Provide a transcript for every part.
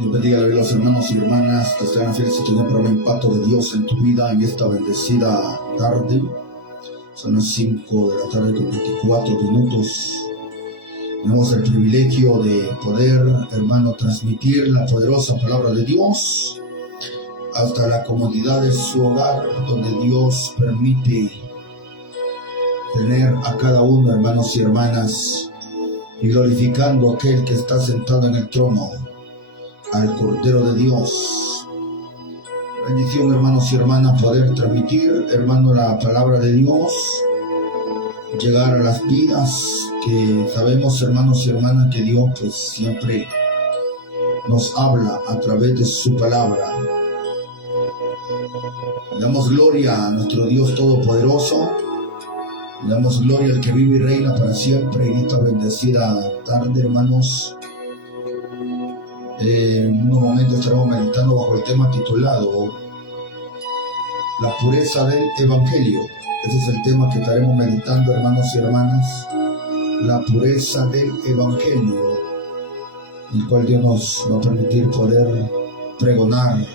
Dios bendiga a los hermanos y hermanas que están fieles y tienen para el impacto de Dios en tu vida en esta bendecida tarde. Son las 5 de la tarde con 24 minutos. Tenemos el privilegio de poder, hermano, transmitir la poderosa palabra de Dios hasta la comodidad de su hogar, donde Dios permite tener a cada uno, hermanos y hermanas, y glorificando a aquel que está sentado en el trono, al Cordero de Dios. Bendición, hermanos y hermanas, poder transmitir, hermano, la palabra de Dios, llegar a las vidas que sabemos, hermanos y hermanas, que Dios pues siempre nos habla a través de su palabra. Le damos gloria a nuestro Dios Todopoderoso. Le damos gloria al que vive y reina para siempre en esta bendecida tarde, hermanos. En unos momentos estaremos meditando bajo el tema titulado La pureza del Evangelio. Ese es el tema que estaremos meditando, hermanos y hermanas. La pureza del Evangelio, el cual Dios nos va a permitir poder pregonar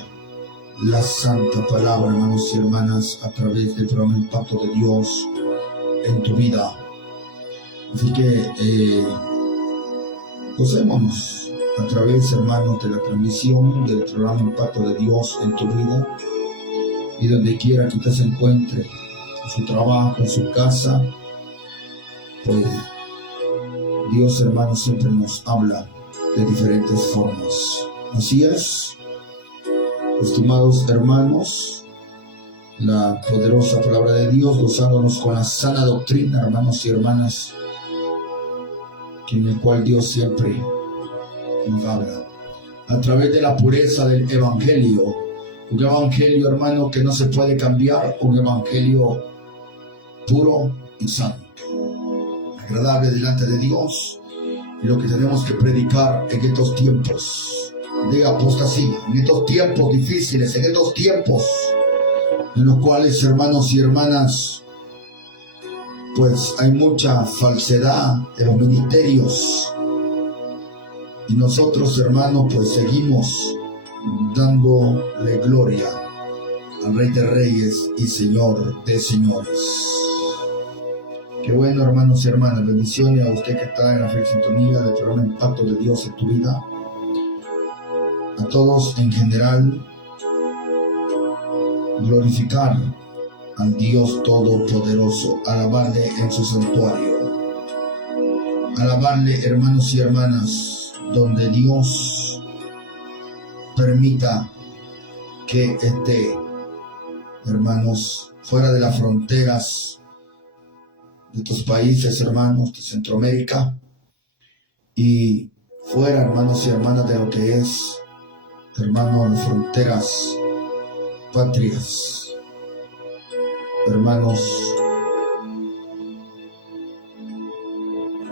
la santa palabra, hermanos y hermanas, a través del programa Impacto de Dios en tu vida. Así que gocémonos a través, hermanos, de la transmisión del programa Impacto de Dios en tu vida, y donde quiera que usted se encuentre, en su trabajo, en su casa, pues Dios, hermanos, siempre nos habla de diferentes formas. Así es, estimados hermanos, la poderosa palabra de Dios, gozándonos con la sana doctrina, hermanos y hermanas, en el cual Dios siempre nos habla a través de la pureza del Evangelio. Un Evangelio, hermano, que no se puede cambiar, un Evangelio puro y santo, agradable delante de Dios, y lo que tenemos que predicar en estos tiempos de apostasía, en estos tiempos difíciles, en estos tiempos en los cuales, hermanos y hermanas, pues hay mucha falsedad en los ministerios, y nosotros, hermanos, pues seguimos dándole gloria al Rey de Reyes y Señor de Señores. Qué bueno, hermanos y hermanas, bendiciones a usted que está en la fiel sintonía del programa Impacto de Dios en tu vida, a todos en general. Glorificar al Dios Todopoderoso, alabarle en su santuario, alabarle, hermanos y hermanas, donde Dios permita que esté, hermanos, fuera de las fronteras de estos países, hermanos, de Centroamérica, y fuera, hermanos y hermanas, de lo que es, hermanos, las fronteras patrias, hermanos,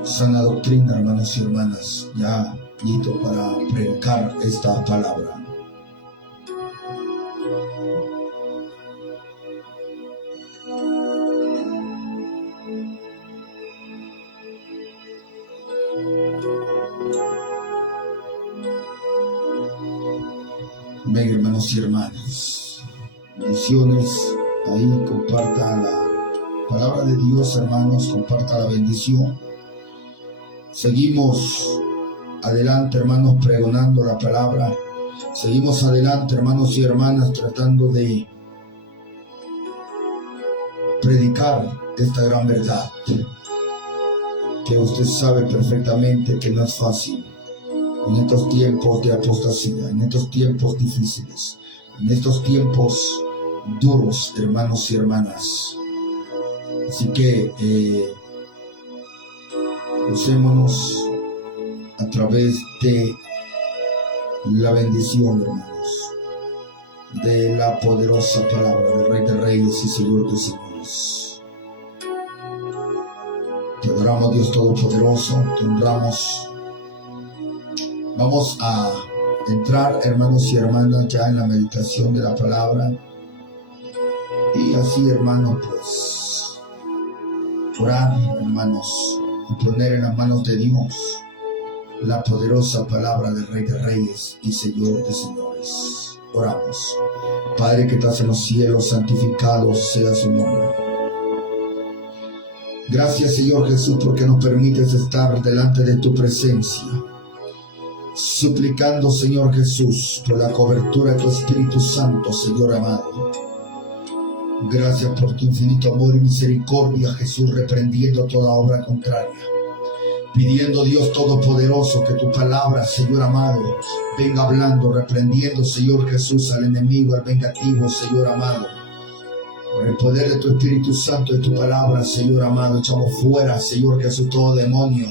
sana doctrina, hermanos y hermanas, ya listo para predicar esta palabra. Ven, hermanos y hermanas, bendiciones. Ahí comparta la palabra de Dios, hermanos, comparta la bendición. Seguimos adelante, hermanos, pregonando la palabra. Seguimos adelante, hermanos y hermanas, tratando de predicar esta gran verdad, que usted sabe perfectamente que no es fácil en estos tiempos de apostasía, en estos tiempos difíciles, en estos tiempos duros, hermanos y hermanas. Así que gocémonos a través de la bendición, hermanos, de la poderosa palabra del Rey de Reyes y Señor de Señores. Te adoramos, Dios Todopoderoso, te honramos. Vamos a entrar, hermanos y hermanas, ya en la meditación de la palabra. Y así, hermanos, pues orar, hermanos, y poner en las manos de Dios la poderosa palabra del Rey de Reyes y Señor de Señores. Oramos. Padre que estás en los cielos, santificado sea su nombre. Gracias, Señor Jesús, porque nos permites estar delante de tu presencia, suplicando, Señor Jesús, por la cobertura de tu Espíritu Santo, Señor amado. Gracias por tu infinito amor y misericordia, Jesús, reprendiendo toda obra contraria, pidiendo, Dios Todopoderoso, que tu palabra, Señor amado, venga hablando, reprendiendo, Señor Jesús, al enemigo, al vengativo, Señor amado. Por el poder de tu Espíritu Santo y tu palabra, Señor amado, echamos fuera, Señor Jesús, todo demonio.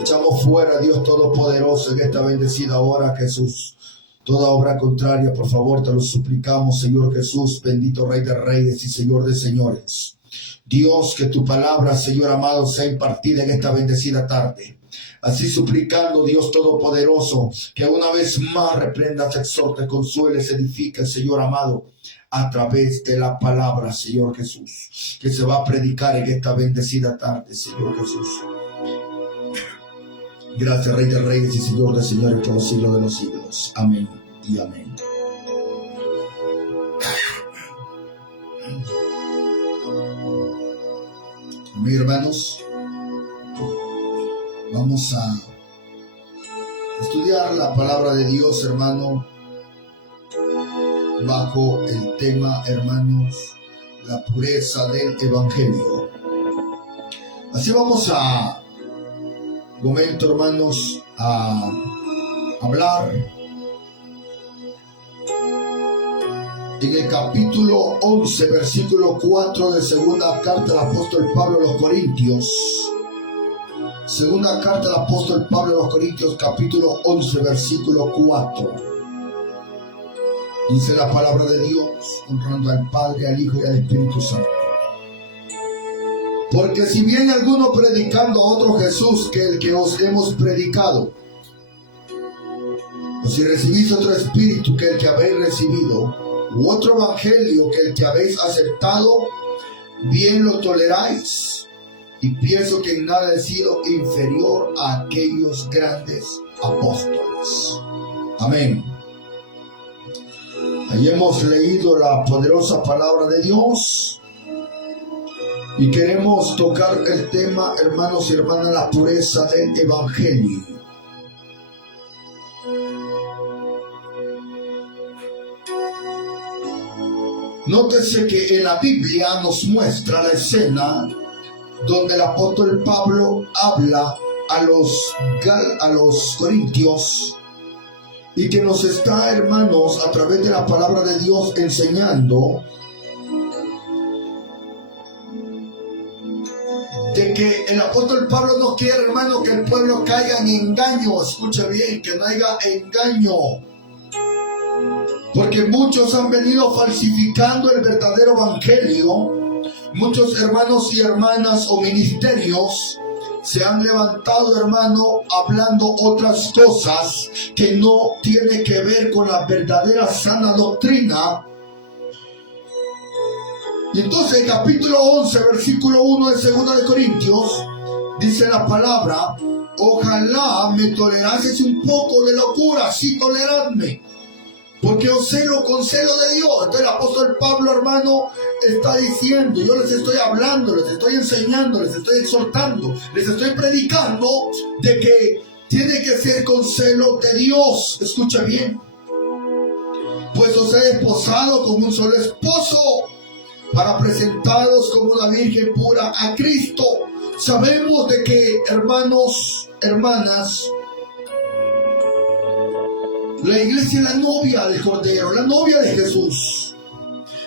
Echamos fuera, Dios Todopoderoso, en esta bendecida hora, Jesús. Toda obra contraria, por favor, te lo suplicamos, Señor Jesús, bendito Rey de Reyes y Señor de Señores. Dios, que tu palabra, Señor amado, sea impartida en esta bendecida tarde. Así suplicando, Dios Todopoderoso, que una vez más reprendas, exhortes, consueles, edifiques, Señor amado, a través de la palabra, Señor Jesús, que se va a predicar en esta bendecida tarde, Señor Jesús. Gracias, Rey de Reyes y Señor de Señores, por los siglos de los siglos. Amén y amén. Mis hermanos, vamos a estudiar la palabra de Dios, hermano, bajo el tema, hermanos, la pureza del Evangelio. Así vamos a momento, hermanos, a hablar en el capítulo 11, versículo 4 de segunda carta del apóstol Pablo a los Corintios. Segunda carta del apóstol Pablo a los Corintios, capítulo 11, versículo 4. Dice la palabra de Dios, honrando al Padre, al Hijo y al Espíritu Santo. Porque si bien alguno predicando a otro Jesús que el que os hemos predicado, o si recibís otro espíritu que el que habéis recibido, u otro evangelio que el que habéis aceptado, bien lo toleráis, y pienso que en nada he sido inferior a aquellos grandes apóstoles. Amén. Ahí hemos leído la poderosa palabra de Dios. Y queremos tocar el tema, hermanos y hermanas, la pureza del Evangelio. Nótese que en la Biblia nos muestra la escena donde el apóstol Pablo habla a los corintios y que nos está, hermanos, a través de la palabra de Dios enseñando de que el apóstol Pablo no quiere, hermano, que el pueblo caiga en engaño. Escuche bien, que no haya engaño, porque muchos han venido falsificando el verdadero evangelio. Muchos hermanos y hermanas o ministerios se han levantado, hermano, hablando otras cosas que no tiene que ver con la verdadera sana doctrina. Y entonces el capítulo 11, versículo 1 de 2 de Corintios, dice la palabra: ojalá me tolerases un poco de locura, sí, toleradme, porque os celo con celo de Dios. Entonces el apóstol Pablo, hermano, está diciendo, yo les estoy hablando, les estoy enseñando, les estoy exhortando, les estoy predicando de que tiene que ser con celo de Dios. Escucha bien: pues os he desposado como un solo esposo, para presentaros como una virgen pura a Cristo. Sabemos de que, hermanos, hermanas, la iglesia es la novia del Cordero, la novia de Jesús.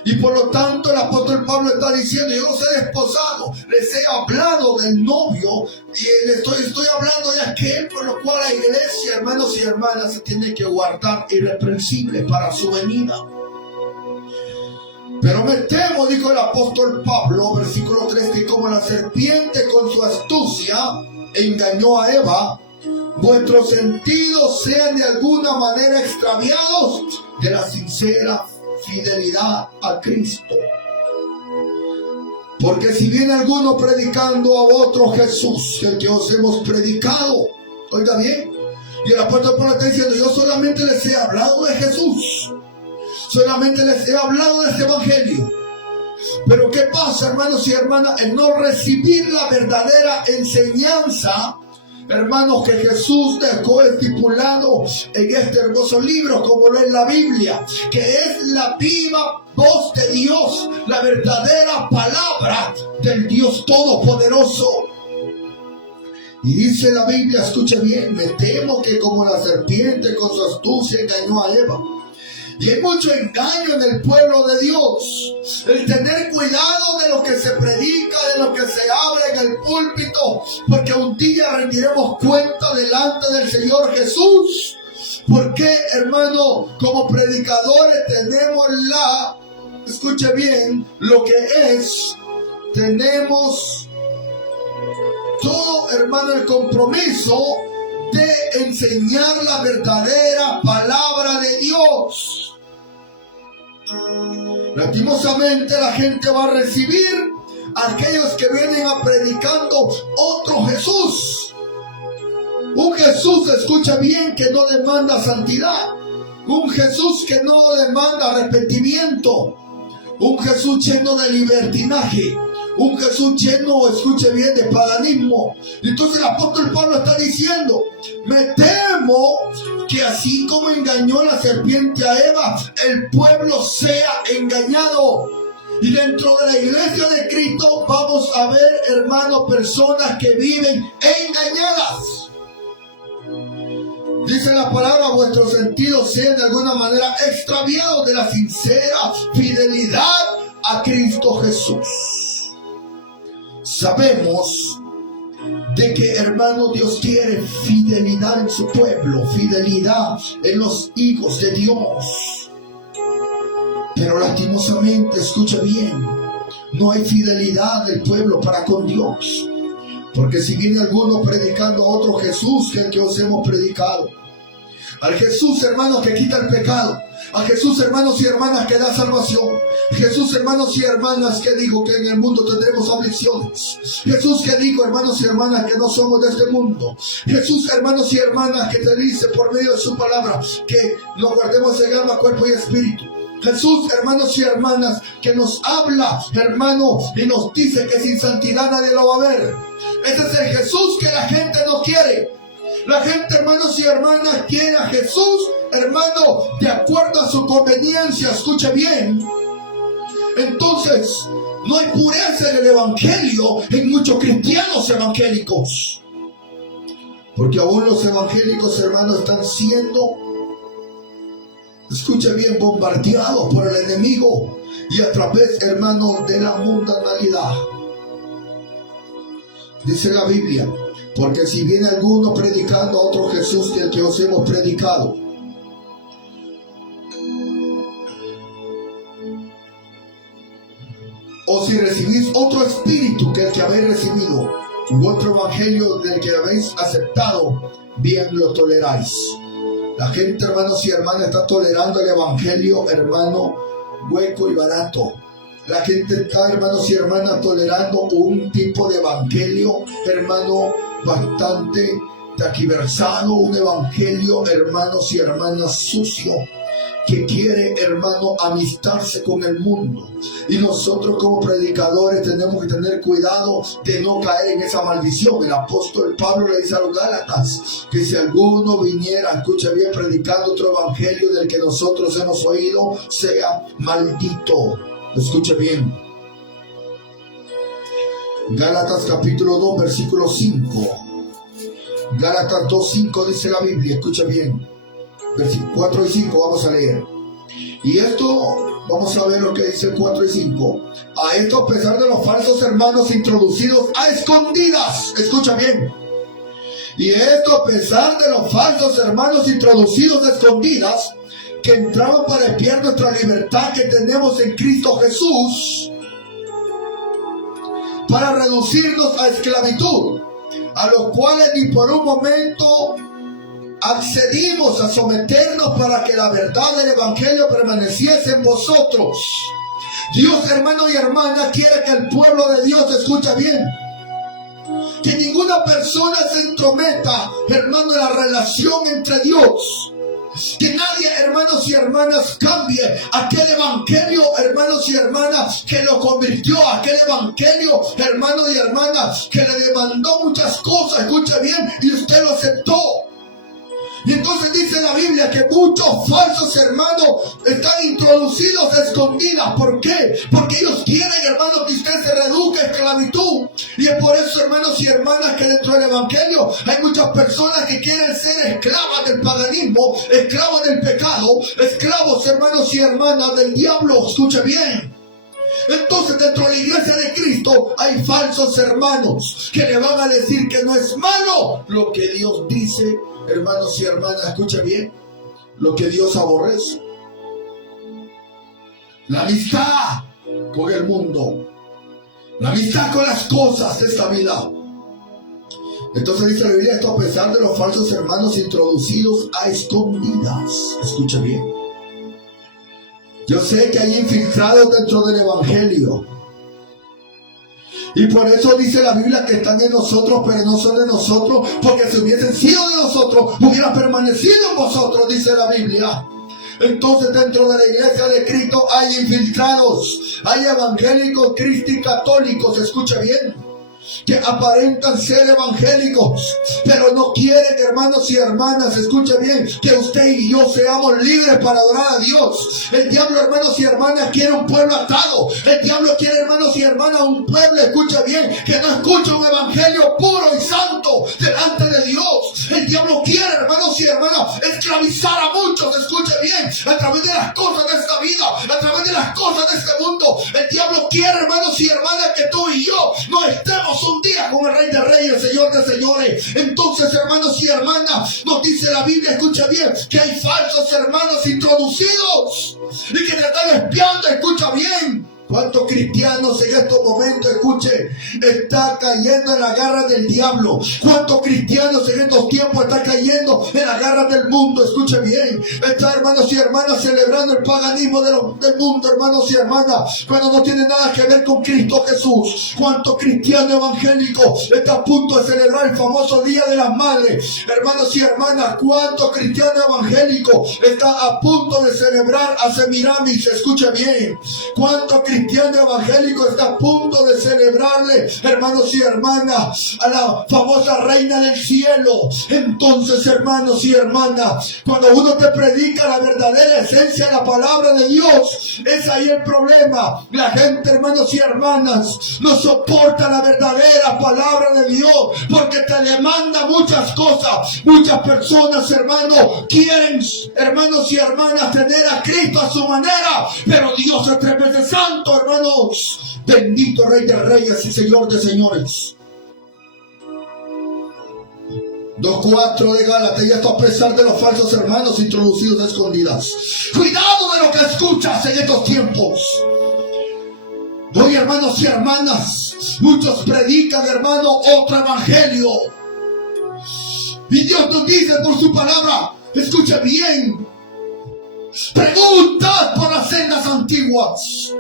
Y por lo tanto el apóstol Pablo está diciendo: yo los he desposado, les he hablado del novio, y les estoy hablando de aquel por lo cual la iglesia, hermanos y hermanas, se tiene que guardar irreprensible para su venida. Pero me temo, dijo el apóstol Pablo, versículo 3, que como la serpiente con su astucia engañó a Eva, vuestros sentidos sean de alguna manera extraviados de la sincera fidelidad a Cristo. Porque si viene alguno predicando a otro Jesús, el que os hemos predicado, Oiga bien. Y el apóstol Pablo está diciendo, yo solamente les he hablado de Jesús. Solamente les he hablado de este evangelio. Pero ¿qué pasa, hermanos y hermanas? En no recibir la verdadera enseñanza, hermanos, que Jesús dejó estipulado en este hermoso libro, como lo es la Biblia, que es la viva voz de Dios, la verdadera palabra del Dios Todopoderoso. Y dice la Biblia, escuche bien, me temo que como la serpiente con su astucia engañó a Eva. Y hay mucho engaño en el pueblo de Dios. El tener cuidado de lo que se predica, de lo que se habla en el púlpito, porque un día rendiremos cuenta delante del Señor Jesús. Porque, hermano, como predicadores tenemos escuche bien, lo que es, tenemos todo, hermano, el compromiso de enseñar la verdadera palabra de Dios. Lastimosamente la gente va a recibir a aquellos que vienen a predicando otro Jesús. Un Jesús, escucha bien, que no demanda santidad. Un Jesús que no demanda arrepentimiento. Un Jesús lleno de libertinaje. Un Jesús lleno, escuche bien, de paganismo. Entonces el apóstol Pablo está diciendo, me temo que así como engañó la serpiente a Eva, el pueblo sea engañado. Y dentro de la iglesia de Cristo vamos a ver, hermanos, personas que viven engañadas. Dice la palabra, vuestros sentidos sean de alguna manera extraviados de la sincera fidelidad a Cristo Jesús. Sabemos de que, hermano, Dios quiere fidelidad en su pueblo, fidelidad en los hijos de Dios. Pero lastimosamente, escucha bien, no hay fidelidad del pueblo para con Dios. Porque si viene alguno predicando a otro Jesús que el que os hemos predicado, al Jesús, hermanos, que quita el pecado, a Jesús, hermanos y hermanas, que da salvación, Jesús, hermanos y hermanas, que dijo que en el mundo tendremos aflicciones, Jesús que dijo, hermanos y hermanas, que no somos de este mundo, Jesús, hermanos y hermanas, que te dice por medio de su palabra que nos guardemos en alma, cuerpo y espíritu. Jesús, hermanos y hermanas, que nos habla, hermano, y nos dice que sin santidad nadie lo va a ver. Ese es el Jesús que la gente no quiere. La gente, hermanos y hermanas, quiere a Jesús, hermano, de acuerdo a su conveniencia. Escuche bien. Entonces, no hay pureza en el evangelio en muchos cristianos evangélicos. Porque aún los evangélicos, hermanos, están siendo, escuche bien, bombardeados por el enemigo y a través, hermano, de la mundanalidad. Dice la Biblia, porque si viene alguno predicando a otro Jesús que el que os hemos predicado, o si recibís otro espíritu que el que habéis recibido, u otro evangelio del que habéis aceptado, bien lo toleráis. La gente, hermanos y hermanas, está tolerando el evangelio, hermano, hueco y barato. La gente está, hermanos y hermanas, tolerando un tipo de evangelio, hermano, bastante tergiversado, un evangelio, hermanos y hermanas, sucio, que quiere, hermano, amistarse con el mundo. Y nosotros como predicadores tenemos que tener cuidado de no caer en esa maldición. El apóstol Pablo le dice a los Gálatas que si alguno viniera, escucha bien, predicando otro evangelio del que nosotros hemos oído, sea maldito. Escuche bien. Gálatas capítulo 2, versículo 5. Gálatas 2:5 dice la Biblia, escucha bien. Versículos 4 y 5 vamos a leer. Y esto, vamos a ver lo que dice 4 y 5. A esto, a pesar de los falsos hermanos introducidos a escondidas, escucha bien. Y esto, a pesar de los falsos hermanos introducidos a escondidas, que entraban para espiar nuestra libertad que tenemos en Cristo Jesús, para reducirnos a esclavitud, a los cuales ni por un momento accedimos a someternos para que la verdad del evangelio permaneciese en vosotros. Dios, hermano y hermana, quiere que el pueblo de Dios escuche bien, que ninguna persona se entrometa, hermano, en la relación entre Dios. Que nadie, hermanos y hermanas, cambie aquel evangelio, hermanos y hermanas, que lo convirtió, aquel evangelio, hermanos y hermanas, que le demandó muchas cosas, escuche bien, y usted lo aceptó. Y entonces dice la Biblia que muchos falsos hermanos están introducidos a escondidas. ¿Por qué? Porque ellos quieren, hermanos, que usted se reduzca a esclavitud. Y es por eso, hermanos y hermanas, que dentro del evangelio hay muchas personas que quieren ser esclavas del paganismo, esclavas del pecado, esclavos, hermanos y hermanas, del diablo. Escuche bien. Entonces dentro de la iglesia de Cristo hay falsos hermanos que le van a decir que no es malo lo que Dios dice. Hermanos y hermanas, escuchen bien, lo que Dios aborrece. La amistad con el mundo, la amistad con las cosas de esta vida. Entonces dice la Biblia, esto a pesar de los falsos hermanos introducidos a escondidas. Escuchen bien. Yo sé que hay infiltrados dentro del evangelio. Y por eso dice la Biblia que están en nosotros, pero no son de nosotros, porque si hubiesen sido de nosotros, hubieran permanecido en vosotros, dice la Biblia. Entonces dentro de la iglesia de Cristo hay infiltrados, hay evangélicos, católicos, escuche bien, que aparentan ser evangélicos, pero no quieren, hermanos y hermanas, escuche bien, que usted y yo seamos libres para adorar a Dios. El diablo, hermanos y hermanas, quiere un pueblo atado. El diablo quiere, hermanos y hermanas, un pueblo, escuche bien, que no escuche un evangelio puro y santo delante de Dios. El diablo quiere, hermanos y hermanas, esclavizar a muchos, escuche bien, a través de las cosas de esta vida, a través de las cosas de este mundo. El diablo quiere, hermanos y hermanas, que tú y yo no estemos un día con el Rey de Reyes, Señor de Señores. Entonces, hermanos y hermanas, nos dice la Biblia, escucha bien, que hay falsos hermanos introducidos y que te están espiando, escucha bien. ¿Cuántos cristianos en estos momentos, escuche, está cayendo en la garra del diablo? ¿Cuántos cristianos en estos tiempos están cayendo en la garra del mundo? Escuche bien. Está, hermanos y hermanas, celebrando el paganismo del mundo, hermanos y hermanas, cuando no tiene nada que ver con Cristo Jesús. ¿Cuántos cristianos evangélicos está a punto de celebrar el famoso Día de las Madres? Hermanos y hermanas, ¿cuántos cristianos evangélicos está a punto de celebrar a Semiramis? Escuche bien. ¿Cuántos cristiano evangélico está a punto de celebrarle, hermanos y hermanas, a la famosa reina del cielo? Entonces, hermanos y hermanas, cuando uno te predica la verdadera esencia de la palabra de Dios, es ahí el problema. La gente, hermanos y hermanas, no soporta la verdadera palabra de Dios porque te demanda muchas cosas. Muchas personas, hermanos, quieren, hermanos y hermanas, tener a Cristo a su manera, pero Dios es 3 veces santo, hermanos. Bendito Rey de Reyes y Señor de Señores. 2:4 de Gálatas, y esto a pesar de los falsos hermanos introducidos a escondidas. Cuidado de lo que escuchas en estos tiempos. Hoy, hermanos y hermanas, muchos predican, hermano, otro evangelio. Y Dios nos dice por su palabra, escucha bien, preguntad por las sendas antiguas.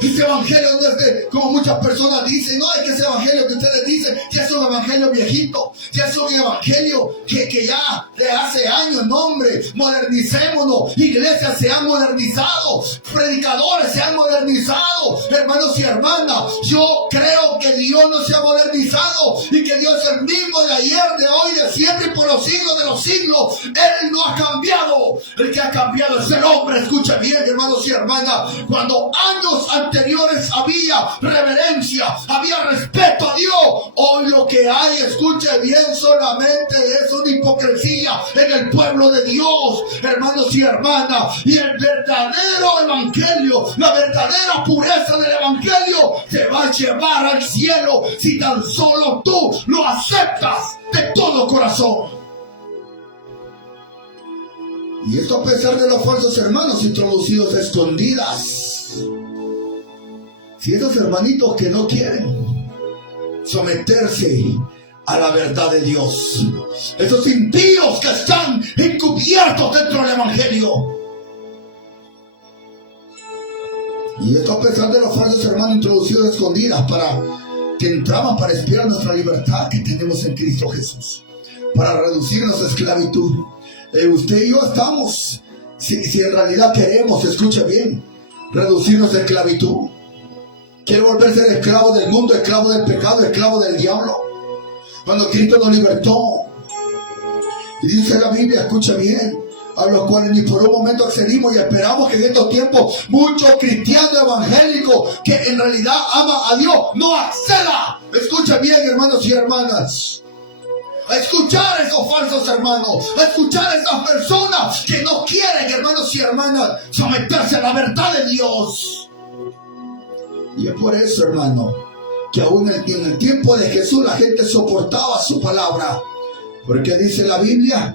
Ese evangelio no es de, como muchas personas dicen, no, es que ese evangelio que ustedes dicen ya es un evangelio viejito, ya es un evangelio que ya de hace años. No, hombre, modernicémonos. Iglesias se han modernizado, predicadores se han modernizado, hermanos y hermanas. Yo creo que Dios no se ha modernizado y que Dios es el mismo de ayer, de hoy, de siempre y por los siglos de los siglos. Él no ha cambiado. El que ha cambiado es el hombre. Escucha bien, hermanos y hermanas, cuando años anteriores había reverencia, había respeto a Dios, hoy lo que hay, escuche bien, solamente es una hipocresía en el pueblo de Dios, hermanos y hermanas. Y el verdadero evangelio, la verdadera pureza del evangelio te va a llevar al cielo si tan solo tú lo aceptas de todo corazón. Y esto a pesar de los falsos hermanos introducidos a escondidas. Si esos hermanitos que no quieren someterse a la verdad de Dios, esos impíos que están encubiertos dentro del evangelio. Y esto a pesar de los falsos hermanos introducidos a escondidas para que entraban para espiar nuestra libertad que tenemos en Cristo Jesús, para reducirnos a esclavitud. Usted y yo estamos, si en realidad queremos, escuche bien, reducirnos a esclavitud. Quiere volverse el esclavo del mundo, esclavo del pecado, esclavo del diablo. Cuando Cristo nos libertó, y dice la Biblia, escucha bien, a los cuales ni por un momento accedimos, y esperamos que en estos tiempos muchos cristianos evangélicos que en realidad aman a Dios no acceda. Escucha bien, hermanos y hermanas, a escuchar a esos falsos hermanos, a escuchar a esas personas que no quieren, hermanos y hermanas, someterse a la verdad de Dios. Y es por eso, hermano, que aún en el tiempo de Jesús la gente soportaba su palabra, porque dice la Biblia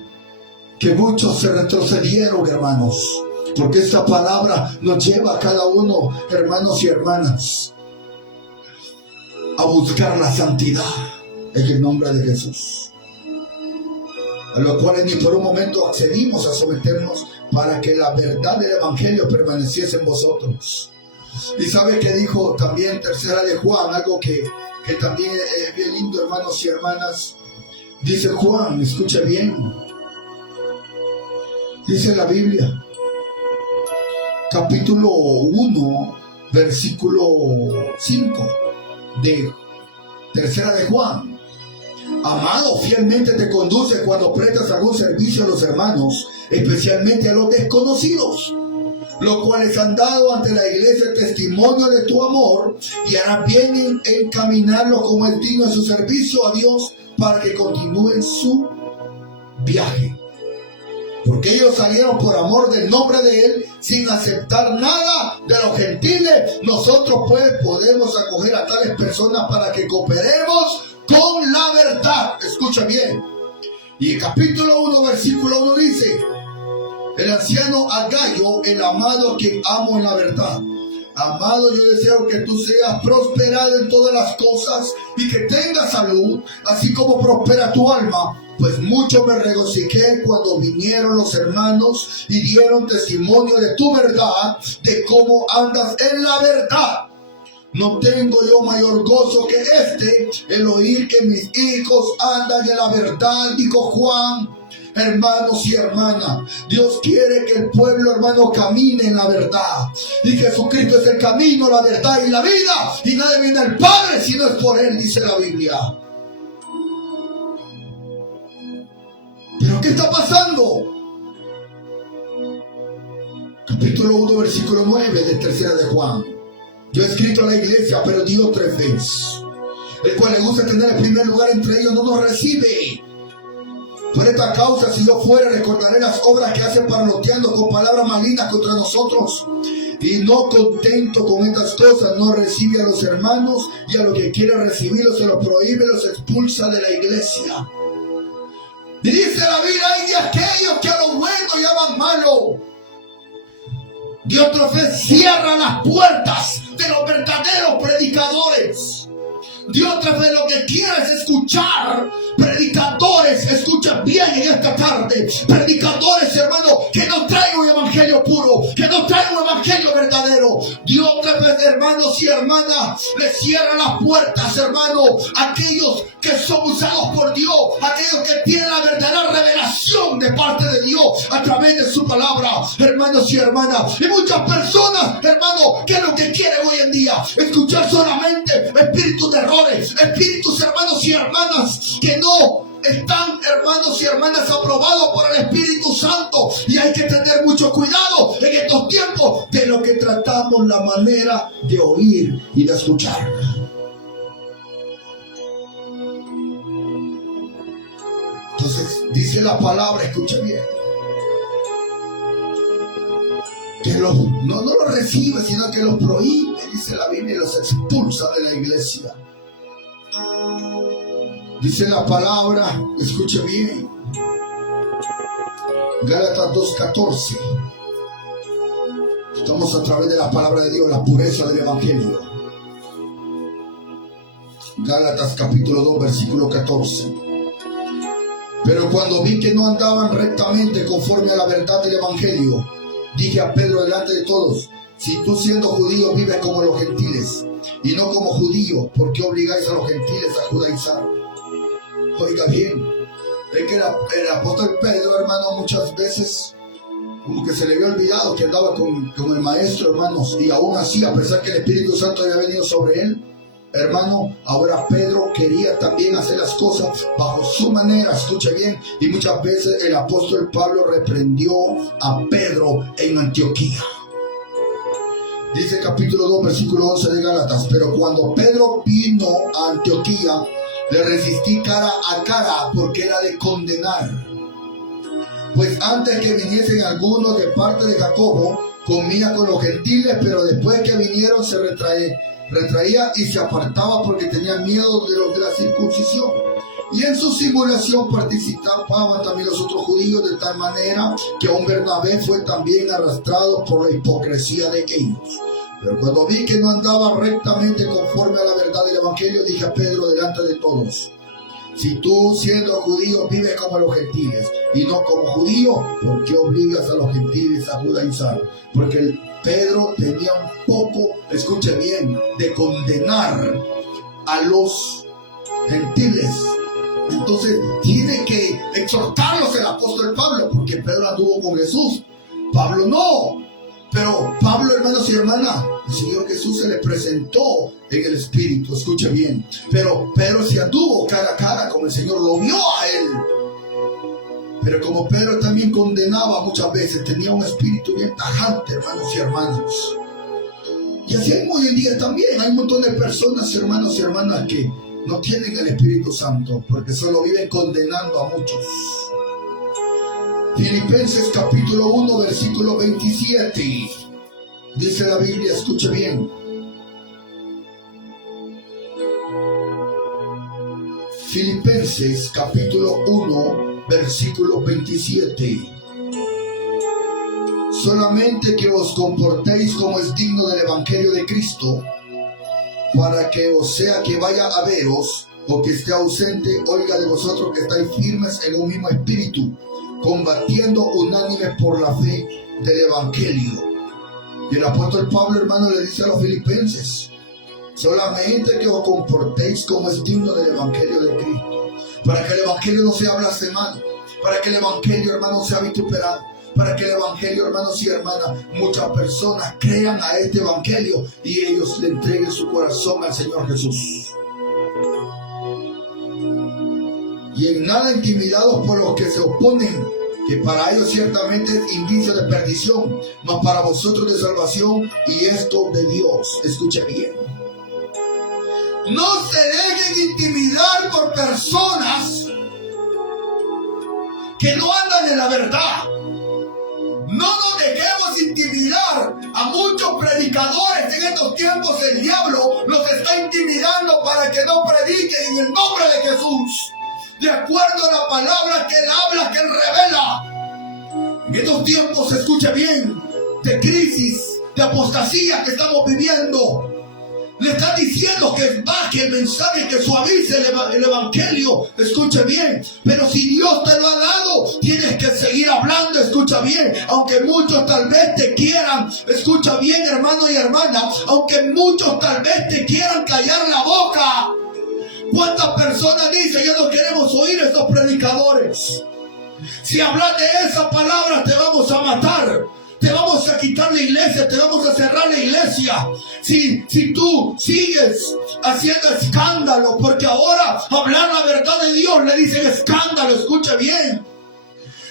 que muchos se retrocedieron, hermanos, porque esta palabra nos lleva a cada uno, hermanos y hermanas, a buscar la santidad en el nombre de Jesús, a los cuales ni por un momento accedimos a someternos para que la verdad del Evangelio permaneciese en vosotros. Y sabe que dijo también tercera de Juan, algo que también es bien lindo, hermanos y hermanas. Dice Juan, escucha bien, dice la Biblia, capítulo 1, versículo 5 de tercera de Juan. Amado, fielmente te conduce cuando prestas algún servicio a los hermanos, especialmente a los desconocidos, los cuales han dado ante la iglesia testimonio de tu amor, y hará bien en encaminarlos como es digno de su servicio a Dios, para que continúen su viaje. Porque ellos salieron por amor del nombre de Él, sin aceptar nada de los gentiles. Nosotros pues podemos acoger a tales personas para que cooperemos con la verdad. Escucha bien. Y el capítulo 1, versículo 1 dice: el anciano Agayo, el amado, quien amo en la verdad. Amado, yo deseo que tú seas prosperado en todas las cosas y que tengas salud, así como prospera tu alma. Pues mucho me regocijé cuando vinieron los hermanos y dieron testimonio de tu verdad, de cómo andas en la verdad. No tengo yo mayor gozo que el oír que mis hijos andan en la verdad, dijo Juan. Hermanos y hermanas, Dios quiere que el pueblo, hermano, camine en la verdad. Y Jesucristo es el camino, la verdad y la vida. Y nadie viene al Padre si no es por Él, dice la Biblia. ¿Pero qué está pasando? Capítulo 1, versículo 9 de tercera de Juan. Yo he escrito a la iglesia, pero Dios 3 veces, el cual le gusta tener el primer lugar entre ellos, no nos recibe. Por esta causa, si yo fuera, recordaré las obras que hacen parloteando con palabras malignas contra nosotros. Y no contento con estas cosas, no recibe a los hermanos, y a los que quiere recibirlos se los prohíbe, los expulsa de la iglesia. Y dice la Biblia, hay de aquellos que a lo bueno llaman malo. Dios otra vez cierra las puertas de los verdaderos predicadores. Dios otra vez lo que quiere es escuchar predicadores, escucha bien en esta tarde, predicadores, hermano, que no traen un evangelio puro, que no traen un evangelio verdadero. Dios otra vez, hermanos y hermanas, le cierra las puertas, hermano, a aquellos que son usados por Dios, aquellos que tienen la verdadera revelación de parte de Dios a través de su palabra, hermanos y hermanas. Y muchas personas, hermano, que es lo que quieren hoy en día, escuchar solamente espíritus de errores, espíritus, hermanos y hermanas, que no están, hermanos y hermanas, aprobados por el Espíritu Santo. Y hay que tener mucho cuidado en estos tiempos de lo que tratamos, la manera de oír y de escuchar. Entonces dice la palabra, escucha bien, que no los recibe, sino que los prohíbe, dice la Biblia, y los expulsa de la iglesia. Dice la palabra, escuche bien, Gálatas 2:14. Estamos a través de la palabra de Dios, la pureza del evangelio. Gálatas capítulo 2, versículo 14. Pero cuando vi que no andaban rectamente conforme a la verdad del evangelio, dije a Pedro delante de todos: Si tú siendo judío vives como los gentiles y no como judíos, ¿por qué obligáis a los gentiles a judaizar? Oiga bien, es que el apóstol Pedro, hermano, muchas veces como que se le había olvidado que andaba con el maestro, hermanos, y aún así, a pesar que el Espíritu Santo había venido sobre él, hermano, ahora Pedro quería también hacer las cosas bajo su manera, escuche bien, y muchas veces el apóstol Pablo reprendió a Pedro en Antioquía. Dice capítulo 2, versículo 11 de Gálatas: pero cuando Pedro vino a Antioquía, le resistí cara a cara porque era de condenar. Pues antes que viniesen algunos de parte de Jacobo, comía con los gentiles, pero después que vinieron se retraía y se apartaba porque tenía miedo de los de la circuncisión. Y en su simulación participaban también los otros judíos, de tal manera que aun Bernabé fue también arrastrado por la hipocresía de ellos. Pero cuando vi que no andaba rectamente conforme a la verdad del Evangelio, dije a Pedro delante de todos: si tú, siendo judío, vives como los gentiles y no como judío, ¿por qué obligas a los gentiles a judaizar? Porque Pedro tenía un poco, escuche bien, de condenar a los gentiles. Entonces tiene que exhortarlos el apóstol Pablo, porque Pedro anduvo con Jesús, Pablo no. Pero Pablo, hermanos y hermanas, el Señor Jesús se le presentó en el Espíritu, escuche bien. Pero Pedro se anduvo cara a cara con el Señor, lo vio a él. Pero como Pedro también condenaba muchas veces, tenía un espíritu bien tajante, hermanos y hermanas. Y así hay hoy en día también, hay un montón de personas, hermanos y hermanas, que no tienen el Espíritu Santo, porque solo viven condenando a muchos. Filipenses capítulo 1, versículo 27. Dice la Biblia, escuche bien: Filipenses capítulo 1, versículo 27. Solamente que os comportéis como es digno del Evangelio de Cristo, para que o sea que vaya a veros o que esté ausente, oiga de vosotros que estáis firmes en un mismo espíritu, combatiendo unánimes por la fe del Evangelio. Y el apóstol Pablo, hermano, le dice a los filipenses: solamente que os comportéis como es digno del Evangelio de Cristo, para que el Evangelio no sea blasfemado, para que el Evangelio, hermano, no sea vituperado, para que el Evangelio, hermanos y hermanas, muchas personas crean a este Evangelio y ellos le entreguen su corazón al Señor Jesús. Y en nada intimidados por los que se oponen, que para ellos ciertamente es indicio de perdición, mas para vosotros de salvación, y esto de Dios. Escuche bien: no se dejen intimidar por personas que no andan en la verdad. No nos dejemos intimidar. A muchos predicadores en estos tiempos el diablo los está intimidando para que no prediquen en el nombre de Jesús, de acuerdo a la palabra que él habla, que él revela. En estos tiempos, escuche bien, de crisis, de apostasía que estamos viviendo, le está diciendo que baje el mensaje, que suavice el evangelio. Escuche bien, pero si Dios te lo ha dado, tienes que seguir hablando. Escucha bien, aunque muchos tal vez te quieran, escucha bien, hermano y hermana, aunque muchos tal vez te quieran callar la boca. ¿Cuántas personas dicen: ya no queremos oír a estos predicadores? Si hablas de esa palabra te vamos a matar, te vamos a quitar la iglesia, te vamos a cerrar la iglesia. Si tú sigues haciendo escándalo, porque ahora hablar la verdad de Dios le dicen escándalo, escucha bien.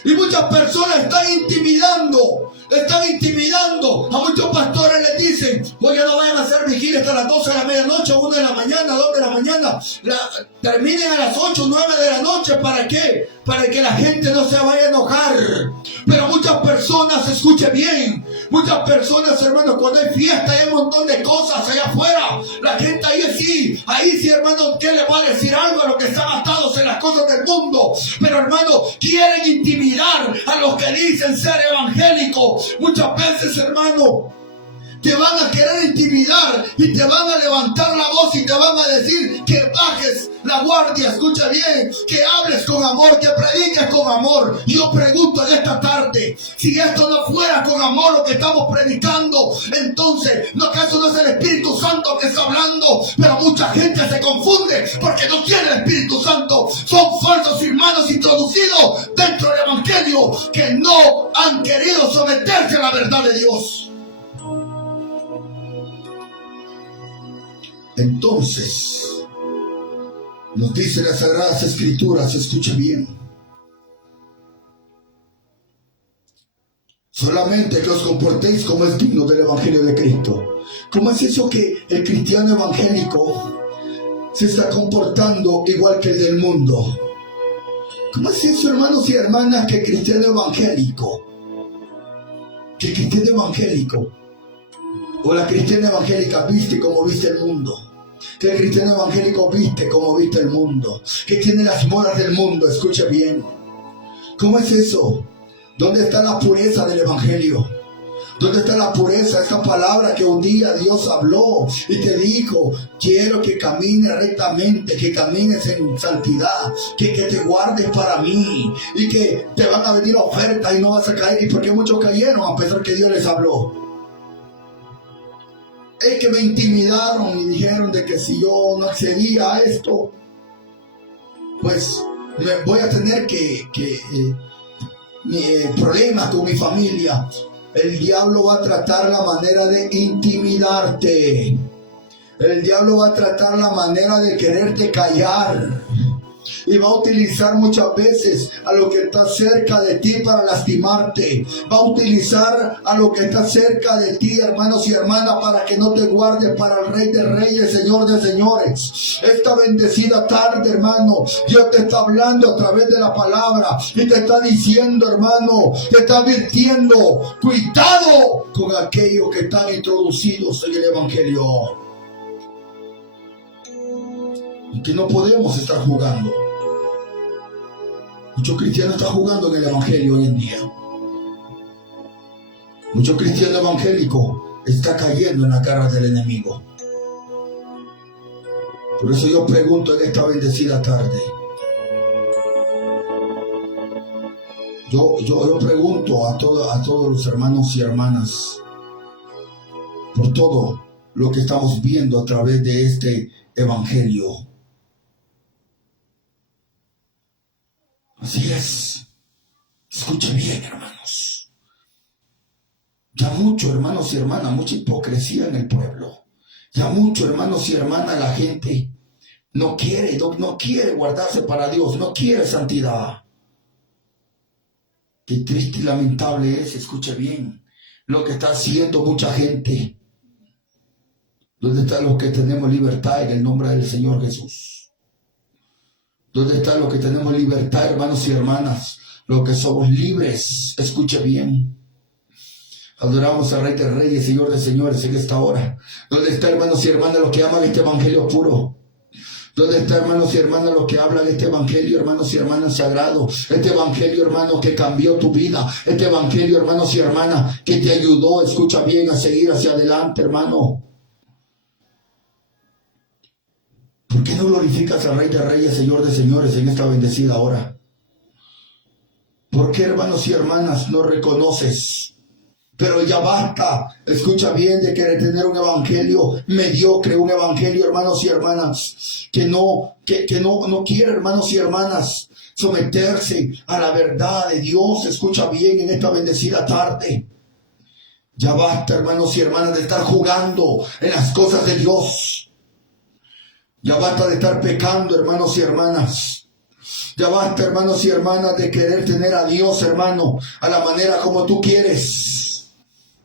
Y muchas personas están intimidando a muchos pastores. Les dicen: oye, no vayan a hacer vigilia hasta las 12 de la medianoche, 1 de la mañana, 2 de la mañana, terminen a las 8, 9 de la noche. ¿Para qué? Para que la gente no se vaya a enojar. Pero muchas personas, escuche bien, muchas personas, hermanos, cuando hay fiesta hay un montón de cosas allá afuera, la gente ahí sí, hermano, ¿qué le va a decir algo a los que están atados en las cosas del mundo? Pero, hermano, quieren intimidar a los que dicen ser evangélicos. Muchas veces, hermano, te van a querer intimidar y te van a levantar la voz y te van a decir que bajes la guardia, escucha bien, que hables con amor, que prediques con amor. Yo pregunto en esta tarde, si esto no fuera con amor lo que estamos predicando, entonces, ¿no acaso no es el Espíritu Santo que está hablando? Pero mucha gente se confunde porque no tiene el Espíritu Santo. Son falsos hermanos introducidos dentro del Evangelio que no han querido someterse a la verdad de Dios. Entonces, nos dice las Sagradas Escrituras, escuche bien, solamente que os comportéis como es digno del Evangelio de Cristo. ¿Cómo es eso que el cristiano evangélico se está comportando igual que el del mundo? ¿Cómo es eso, hermanos y hermanas, que el cristiano evangélico o la cristiana evangélica viste como viste el mundo? Que el cristiano evangélico viste como viste el mundo, que tiene las modas del mundo. Escuche bien, ¿cómo es eso? ¿Dónde está la pureza del evangelio? ¿Dónde está la pureza? Esta palabra que un día Dios habló y te dijo, quiero que camines rectamente, que camines en santidad, que te guardes para mí, y que te van a venir ofertas y no vas a caer. ¿Y por qué muchos cayeron a pesar que Dios les habló? Es que me intimidaron y dijeron de que si yo no accedía a esto, pues me voy a tener problemas con mi familia. El diablo va a tratar la manera de intimidarte. El diablo va a tratar la manera de quererte callar. Y va a utilizar muchas veces a lo que está cerca de ti para lastimarte. Va a utilizar a lo que está cerca de ti, hermanos y hermanas, para que no te guardes para el Rey de Reyes, Señor de Señores. Esta bendecida tarde, hermano, Dios te está hablando a través de la palabra y te está diciendo, hermano, te está advirtiendo, cuidado con aquellos que están introducidos en el Evangelio. Y que no podemos estar jugando. Muchos cristianos están jugando en el Evangelio hoy en día. Muchos cristianos evangélicos están cayendo en la garra del enemigo. Por eso yo pregunto en esta bendecida tarde. Yo pregunto a todos los hermanos y hermanas por todo lo que estamos viendo a través de este Evangelio. Así es. Escuchen bien, hermanos. Ya mucho, hermanos y hermanas, mucha hipocresía en el pueblo. Ya mucho, hermanos y hermanas, la gente no quiere guardarse para Dios, no quiere santidad. Qué triste y lamentable es, escuche bien, lo que está haciendo mucha gente. ¿Dónde están los que tenemos libertad en el nombre del Señor Jesús? ¿Dónde están los que tenemos libertad, hermanos y hermanas? Los que somos libres, escuche bien. Adoramos al Rey de Reyes, Señor de Señores en esta hora. ¿Dónde está, hermanos y hermanas, los que aman este evangelio puro? ¿Dónde está, hermanos y hermanas, los que hablan de este evangelio, hermanos y hermanas, sagrado? Este evangelio, hermano, que cambió tu vida. Este evangelio, hermanos y hermanas, que te ayudó, escucha bien, a seguir hacia adelante, hermano. ¿Por qué no glorificas al Rey de Reyes, Señor de Señores en esta bendecida hora? ¿Por qué, hermanos y hermanas, no reconoces? Pero ya basta, escucha bien, de querer tener un evangelio mediocre, un evangelio, hermanos y hermanas, que no quiere, hermanos y hermanas, someterse a la verdad de Dios. Escucha bien en esta bendecida tarde. Ya basta, hermanos y hermanas, de estar jugando en las cosas de Dios. Ya basta de estar pecando, hermanos y hermanas. Ya basta, hermanos y hermanas, de querer tener a Dios, hermano, a la manera como tú quieres.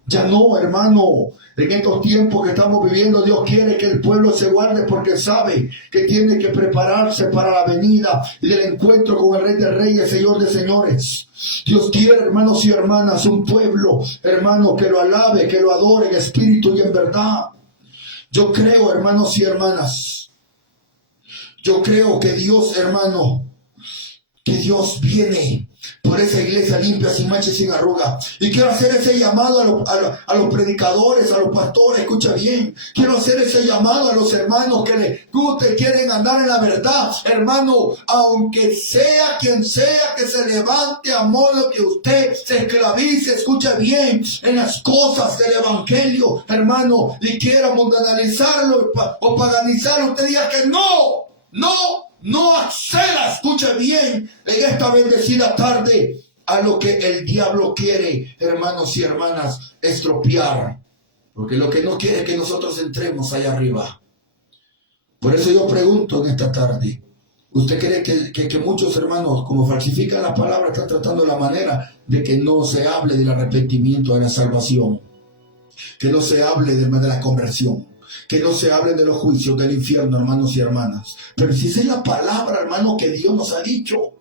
Ya no, hermano. En estos tiempos que estamos viviendo, Dios quiere que el pueblo se guarde porque sabe que tiene que prepararse para la venida y el encuentro con el Rey de Reyes, Señor de Señores. Dios quiere, hermanos y hermanas, un pueblo, hermano, que lo alabe, que lo adore en espíritu y en verdad. Yo creo, hermanos y hermanas, yo creo que Dios, hermano, que Dios viene por esa iglesia limpia, sin mancha y sin arruga. Y quiero hacer ese llamado a los predicadores, a los pastores, escucha bien. Quiero hacer ese llamado a los hermanos que les guste, quieren andar en la verdad. Hermano, aunque sea quien sea que se levante a modo que usted se esclavice, escucha bien, en las cosas del evangelio, hermano, y quiera mundanalizarlo o paganizarlo, usted diga que no acceda, escuche bien, en esta bendecida tarde a lo que el diablo quiere, hermanos y hermanas, estropear. Porque lo que no quiere es que nosotros entremos allá arriba. Por eso yo pregunto en esta tarde, ¿usted cree que muchos hermanos, como falsifican la palabra, están tratando la manera de que no se hable del arrepentimiento, de la salvación? Que no se hable de la conversión. Que no se hable de los juicios del infierno, hermanos y hermanas. Pero si esa es la palabra, hermano, que Dios nos ha dicho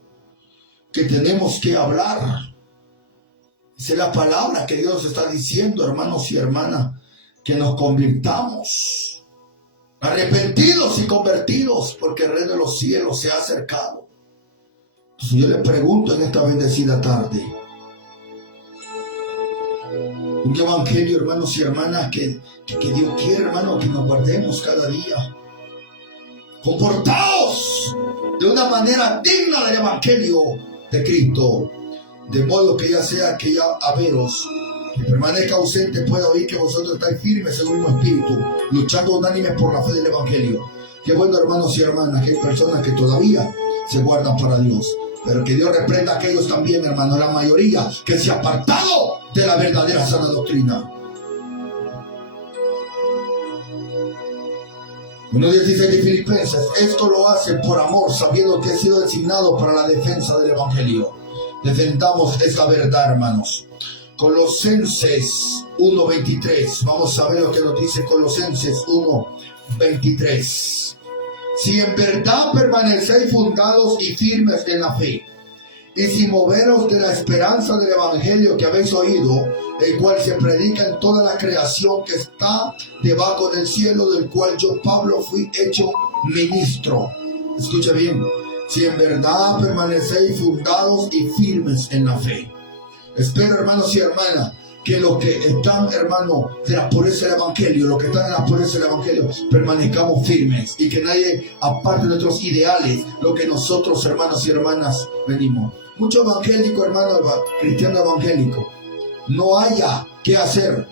que tenemos que hablar. Esa es la palabra que Dios nos está diciendo, hermanos y hermanas, que nos convirtamos, arrepentidos y convertidos, porque el reino de los cielos se ha acercado. Entonces yo le pregunto en esta bendecida tarde, un evangelio, hermanos y hermanas, que Dios quiere, hermano, que nos guardemos cada día. Comportaos de una manera digna del evangelio de Cristo, de modo que ya sea que ya haberos, que permanezca ausente, pueda oír que vosotros estáis firmes en un mismo espíritu, luchando unánimes por la fe del evangelio. Qué bueno, hermanos y hermanas, que hay personas que todavía se guardan para Dios. Pero que Dios reprenda a aquellos también, hermano, la mayoría que se ha apartado de la verdadera sana doctrina. 1:16 de Filipenses, esto lo hacen por amor, sabiendo que he sido designado para la defensa del evangelio. Defendamos esta verdad, hermanos. Colosenses 1:23, vamos a ver lo que nos dice Colosenses 1:23. Si en verdad permanecéis fundados y firmes en la fe, y sin moveros de la esperanza del evangelio que habéis oído, el cual se predica en toda la creación que está debajo del cielo, del cual yo, Pablo, fui hecho ministro. Escucha bien, si en verdad permanecéis fundados y firmes en la fe. Espero, hermanos y hermanas, que los que están, hermano, de la pureza del evangelio, los que están en la pureza del evangelio, permanezcamos firmes y que nadie aparte de nuestros ideales, lo que nosotros, hermanos y hermanas, venimos. Mucho evangélico, hermano, cristiano evangélico, no haya qué hacer.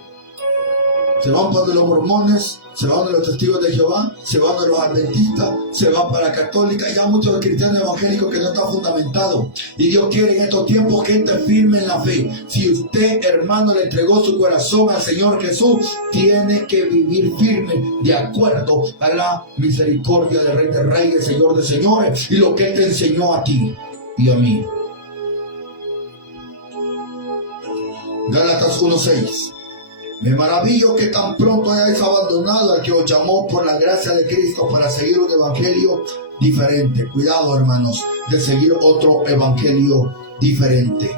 Se van para los mormones, se van de los testigos de Jehová, se van de los adventistas, se van para la católica. Ya muchos cristianos evangélicos que no están fundamentados. Y Dios quiere en estos tiempos gente firme en la fe. Si usted, hermano, le entregó su corazón al Señor Jesús, tiene que vivir firme de acuerdo a la misericordia del Rey de Reyes, Señor de Señores, y lo que Él te enseñó a ti y a mí. Gálatas 1:6. Me maravillo que tan pronto hayáis abandonado al que os llamó por la gracia de Cristo para seguir un evangelio diferente. Cuidado, hermanos, de seguir otro evangelio diferente.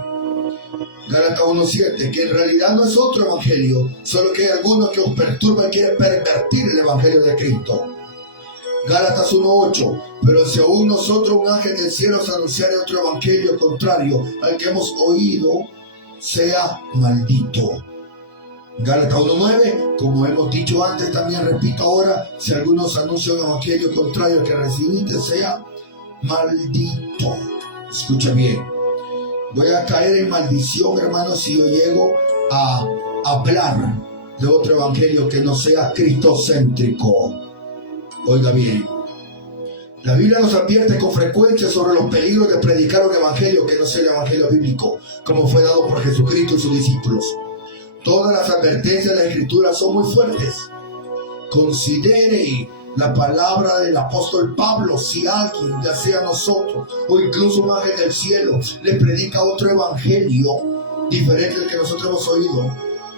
Gálatas 1:7, que en realidad no es otro evangelio, solo que hay algunos que os perturban y quieren pervertir el evangelio de Cristo. Gálatas 1:8, pero si aún nosotros, un ángel del cielo, os anunciare otro evangelio contrario al que hemos oído, sea maldito. Gálatas 1:9, como hemos dicho antes, también repito ahora, si algunos anuncian un evangelio contrario al que recibiste, sea maldito. Escucha bien, voy a caer en maldición, hermanos, si yo llego a hablar de otro evangelio que no sea cristocéntrico. Oiga bien, la Biblia nos advierte con frecuencia sobre los peligros de predicar un evangelio que no sea el evangelio bíblico, como fue dado por Jesucristo y sus discípulos. Todas las advertencias de la Escritura son muy fuertes. Considere la palabra del apóstol Pablo. Si alguien, ya sea nosotros o incluso un ángel del cielo, le predica otro evangelio diferente al que nosotros hemos oído,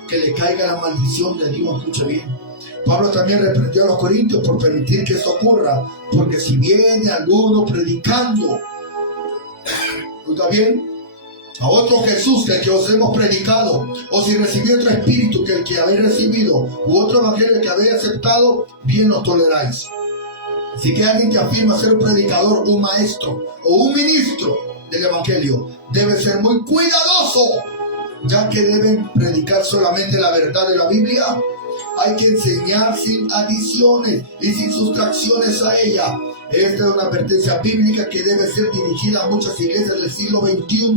que le caiga la maldición de Dios. Escuche bien. Pablo también reprendió a los corintios por permitir que esto ocurra, porque si viene alguno predicando, ¿está bien?, a otro Jesús que el que os hemos predicado, o si recibí otro espíritu que el que habéis recibido, u otro evangelio que habéis aceptado, bien lo toleráis. Si que alguien que afirma ser un predicador, un maestro o un ministro del Evangelio debe ser muy cuidadoso, ya que deben predicar solamente la verdad de la Biblia. Hay que enseñar sin adiciones y sin sustracciones a ella. Esta es una advertencia bíblica que debe ser dirigida a muchas iglesias del siglo XXI.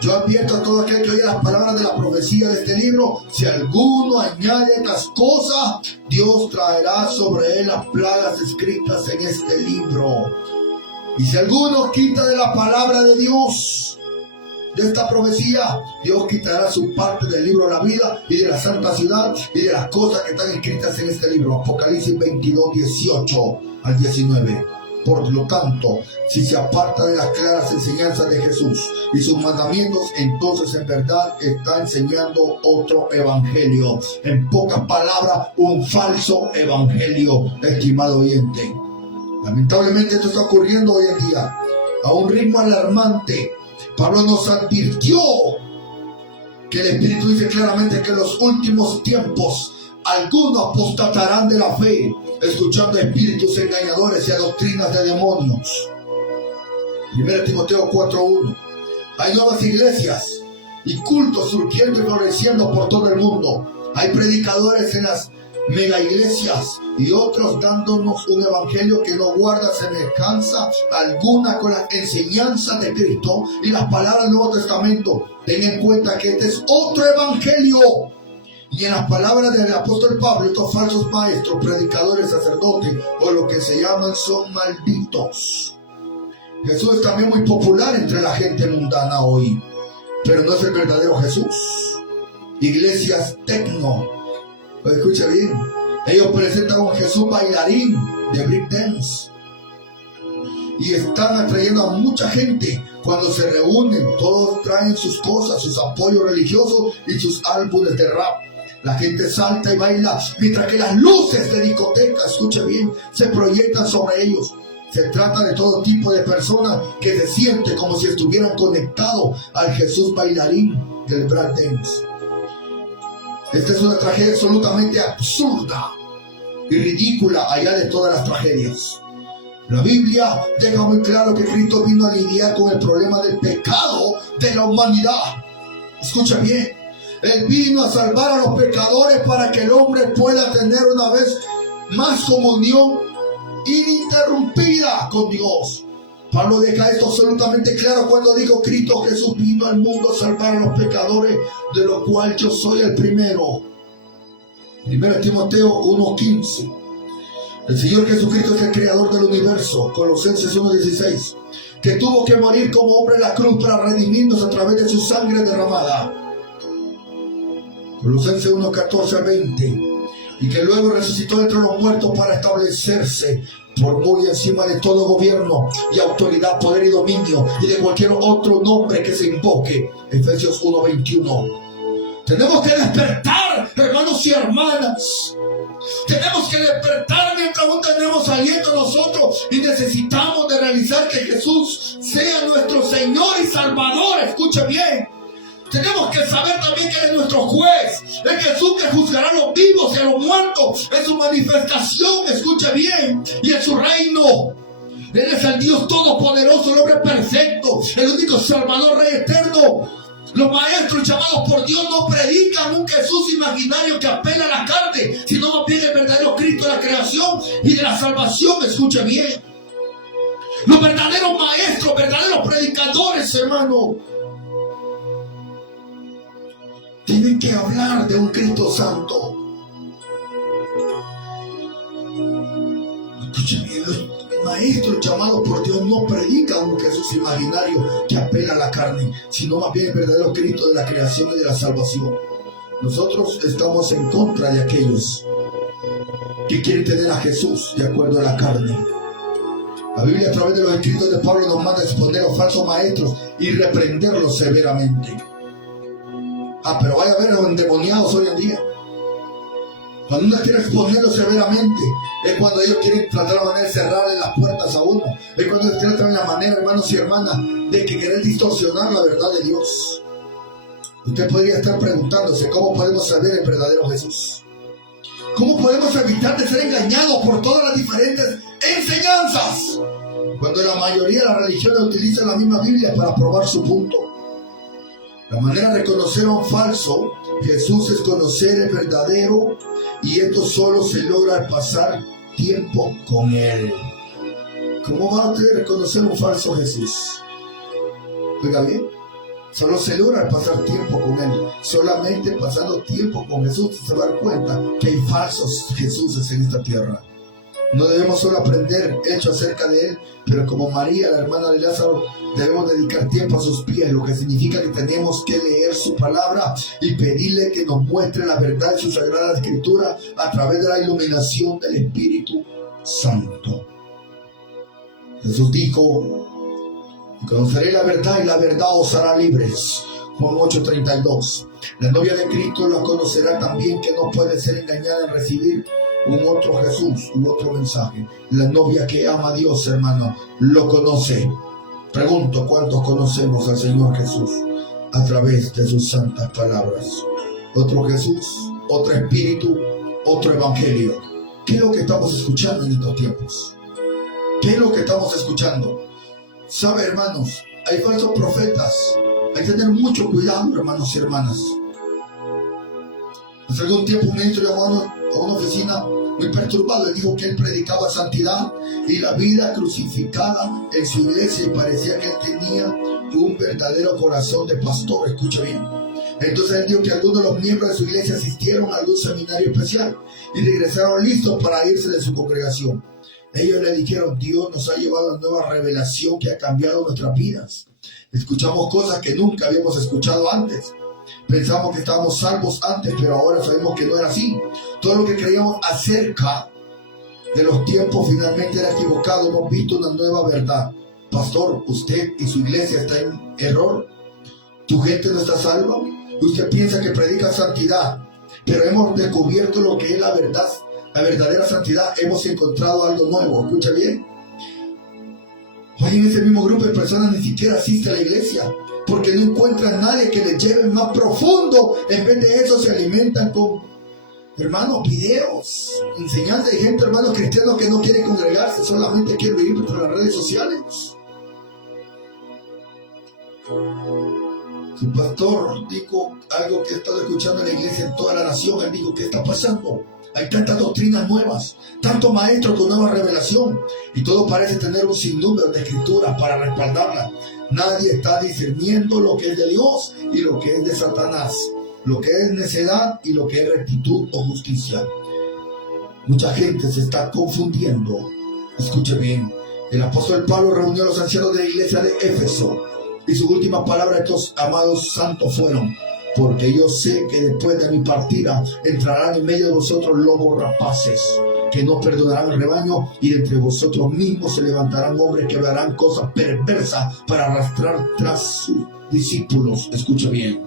Yo advierto a todo aquel que oye las palabras de la profecía de este libro: si alguno añade estas cosas, Dios traerá sobre él las plagas escritas en este libro. Y si alguno quita de la palabra de Dios, de esta profecía, Dios quitará su parte del libro de la vida y de la santa ciudad y de las cosas que están escritas en este libro. Apocalipsis 22, 18 al 19. Por lo tanto, si se aparta de las claras enseñanzas de Jesús y sus mandamientos, entonces en verdad está enseñando otro evangelio. En pocas palabras, un falso evangelio, estimado oyente. Lamentablemente esto está ocurriendo hoy en día a un ritmo alarmante. Pablo nos advirtió que el Espíritu dice claramente que en los últimos tiempos algunos apostatarán de la fe, escuchando a espíritus engañadores y a doctrinas de demonios. 1 Timoteo 4:1. Hay nuevas iglesias y cultos surgiendo y floreciendo por todo el mundo. Hay predicadores en las mega iglesias y otros dándonos un evangelio que no guarda semejanza alguna con las enseñanzas de Cristo y las palabras del Nuevo Testamento. Ten en cuenta que este es otro evangelio. Y en las palabras del apóstol Pablo, estos falsos maestros, predicadores, sacerdotes o lo que se llaman son malditos. Jesús es también muy popular entre la gente mundana hoy, pero no es el verdadero Jesús. Iglesias tecno, pues escucha bien, ellos presentan un Jesús bailarín de breakdance y están atrayendo a mucha gente. Cuando se reúnen, todos traen sus cosas, sus apoyos religiosos y sus álbumes de rap. La gente salta y baila mientras que las luces de discoteca, escucha bien, se proyectan sobre ellos. Se trata de todo tipo de personas que se sienten como si estuvieran conectados al Jesús bailarín del breakdance. Esta es una tragedia absolutamente absurda y ridícula, allá de todas las tragedias. La Biblia deja muy claro que Cristo vino a lidiar con el problema del pecado de la humanidad. Escucha bien, Él vino a salvar a los pecadores para que el hombre pueda tener una vez más comunión ininterrumpida con Dios. Pablo deja esto absolutamente claro cuando dijo: Cristo Jesús vino al mundo a salvar a los pecadores, de lo cual yo soy el primero. 1 Timoteo 1:15. El Señor Jesucristo es el creador del universo. Colosenses 1:16. Que tuvo que morir como hombre en la cruz para redimirnos a través de su sangre derramada. Colosenses 1:14-20. Y que luego resucitó entre los muertos para establecerse por muy encima de todo gobierno y autoridad, poder y dominio, y de cualquier otro nombre que se invoque. Efesios 1:21. Tenemos que despertar, hermanos y hermanas. Tenemos que despertar mientras aún tenemos aliento nosotros, y necesitamos de realizar que Jesús sea nuestro Señor y Salvador. Escuche bien. Tenemos que saber también que Él es nuestro juez, el Jesús que juzgará a los vivos y a los muertos en su manifestación, escuche bien, y en su reino. Él es el Dios todopoderoso, el hombre perfecto, el único Salvador, Rey eterno. Los maestros llamados por Dios no predican un Jesús imaginario que apela a la carne, sino más bien el verdadero Cristo de la creación y de la salvación, escuche bien. Los verdaderos maestros, verdaderos predicadores, hermano, tienen que hablar de un Cristo santo. Escuchen bien, los maestros llamados por Dios no predican un Jesús imaginario que apela a la carne, sino más bien el verdadero Cristo de la creación y de la salvación. Nosotros estamos en contra de aquellos que quieren tener a Jesús de acuerdo a la carne. La Biblia, a través de los escritos de Pablo, nos manda a exponer a los falsos maestros y reprenderlos severamente. Pero vaya a ver los endemoniados hoy en día. Cuando uno quiere exponerlos severamente, es cuando ellos quieren tratar la manera de cerrarle las puertas a uno. Es cuando ellos quieren tratar la manera, hermanos y hermanas, de que querer distorsionar la verdad de Dios. Usted podría estar preguntándose: ¿cómo podemos saber el verdadero Jesús? ¿Cómo podemos evitar de ser engañados por todas las diferentes enseñanzas? Cuando la mayoría de las religiones utilizan la misma Biblia para probar su punto. La manera de conocer a un falso Jesús es conocer el verdadero, y esto solo se logra al pasar tiempo con Él. ¿Cómo va usted a reconocer un falso Jesús? Oiga bien, solo se logra al pasar tiempo con Él. Solamente pasando tiempo con Jesús se va a dar cuenta que hay falsos Jesuses en esta tierra. No debemos solo aprender hechos acerca de Él, pero como María, la hermana de Lázaro, debemos dedicar tiempo a sus pies, lo que significa que tenemos que leer su palabra y pedirle que nos muestre la verdad de su sagrada escritura a través de la iluminación del Espíritu Santo. Jesús dijo: conoceré la verdad y la verdad os hará libres. Juan 8:32. La novia de Cristo la conocerá también, que no puede ser engañada en recibir un otro Jesús, un otro mensaje. La novia que ama a Dios, hermano, lo conoce. Pregunto, ¿cuántos conocemos al Señor Jesús a través de sus santas palabras? Otro Jesús, otro Espíritu, otro Evangelio. ¿Qué es lo que estamos escuchando en estos tiempos? ¿Qué es lo que estamos escuchando? ¿Sabe, hermanos? Hay falsos profetas. Hay que tener mucho cuidado, hermanos y hermanas. Hace algún tiempo un ministro llamó a una oficina muy perturbado. Él dijo que él predicaba santidad y la vida crucificada en su iglesia, y parecía que él tenía un verdadero corazón de pastor. Escucha bien. Entonces él dijo que algunos de los miembros de su iglesia asistieron a algún seminario especial y regresaron listos para irse de su congregación. Ellos le dijeron: Dios nos ha llevado a una nueva revelación que ha cambiado nuestras vidas. Escuchamos cosas que nunca habíamos escuchado antes. Pensamos que estábamos salvos antes, pero ahora sabemos que no era así. Todo lo que creíamos acerca de los tiempos finalmente era equivocado. Hemos visto una nueva verdad. Pastor, usted y su iglesia está en error. Tu gente no está salva. Usted piensa que predica santidad, pero hemos descubierto lo que es la verdad, la verdadera santidad. Hemos encontrado algo nuevo. Escucha bien. Hoy en ese mismo grupo de personas ni siquiera asiste a la iglesia, porque no encuentran a nadie que les lleve más profundo. En vez de eso se alimentan con, hermanos, videos, enseñanzas de gente, hermanos cristianos, que no quieren congregarse, solamente quieren vivir por las redes sociales. Su pastor dijo algo que he estado escuchando en la iglesia en toda la nación. Él dijo: ¿qué está pasando? Hay tantas doctrinas nuevas, tantos maestros con nueva revelación, y todo parece tener un sinnúmero de escrituras para respaldarla. Nadie está discerniendo lo que es de Dios y lo que es de Satanás, lo que es necedad y lo que es rectitud o justicia. Mucha gente se está confundiendo. Escuche bien. El apóstol Pablo reunió a los ancianos de la iglesia de Éfeso, y sus últimas palabras a estos amados santos fueron: porque yo sé que después de mi partida entrarán en medio de vosotros lobos rapaces, que no perdonarán el rebaño, y de entre vosotros mismos se levantarán hombres que hablarán cosas perversas para arrastrar tras sus discípulos. Escucha bien.